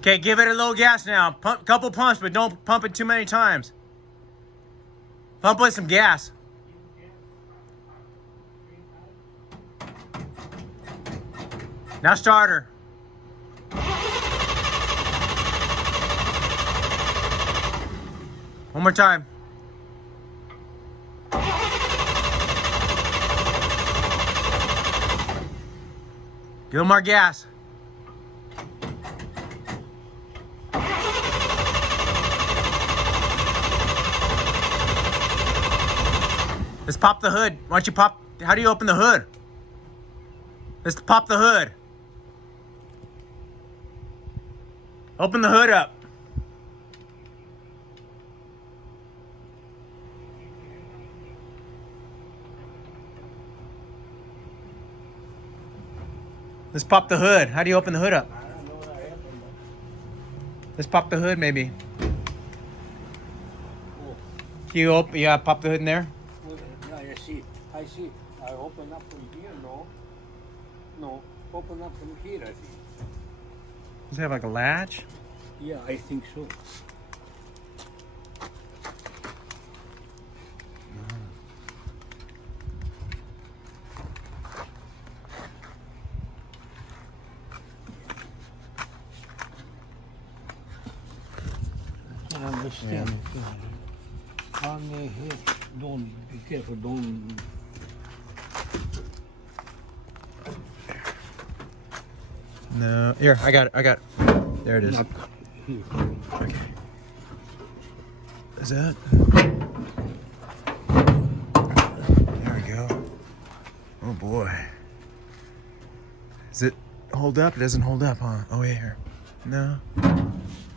Okay, give it a little gas now. Pump, couple pumps, but don't pump it too many times. Pump with some gas. Now start her. One more time. Give them more gas. Let's pop the hood. Why don't you pop? How do you open the hood? Let's pop the hood. Open the hood up. Let's pop the hood. How do you open the hood up? Let's pop the hood, maybe. Can you open? Yeah, pop the hood in there. Yeah, I see. I see. I open up from here. No. Open up from here. I think. Does it have like a latch? Yeah, I think so. I understand. On the head. Don't be careful. Don't. No. Here, I got it. I got it. There it is. Not here. Okay. Is that? There we go. Oh boy. Does it hold up? It doesn't hold up, huh? Oh yeah, here. No.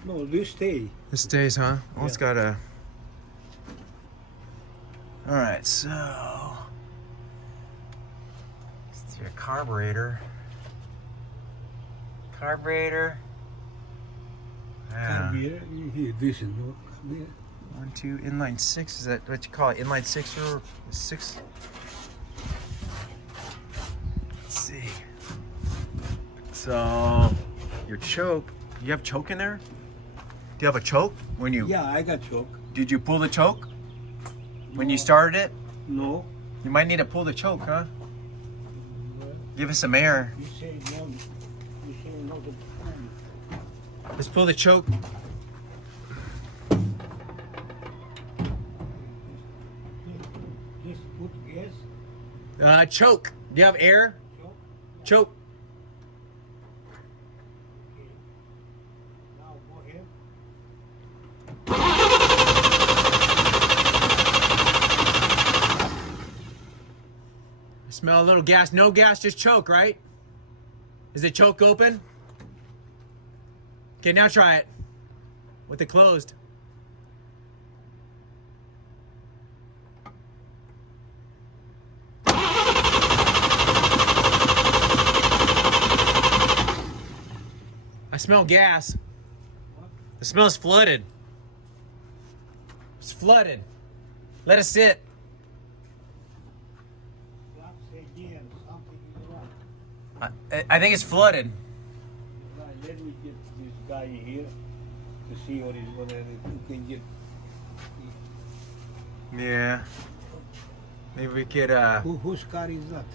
No, this stay. This stays, huh? Oh, it's Yeah. got a. All right, so it's your carburetor. Carburetor. Yeah. Here, this is no. Here. 1, 2, inline 6. Is that what you call it? Inline 6 or 6? Let's see. So your choke. You have choke in there? Do you have a choke when you? Yeah, I got choke. Did you pull the choke when you started it? No. You might need to pull the choke, huh? Give us some air. You say no. You say no to Let's pull the choke. Just put gas. Choke. Do you have air? Choke. Choke. Okay. Now go ahead. I smell a little gas. No gas, just choke, right? Is the choke open? Okay, now try it. With it closed. I smell gas. The smell's flooded. It's flooded. Let it sit. Stop again. Something is wrong. I think it's flooded. Right, let me get this guy here to see what is what you can get. Yeah. Maybe we could Whose car is that?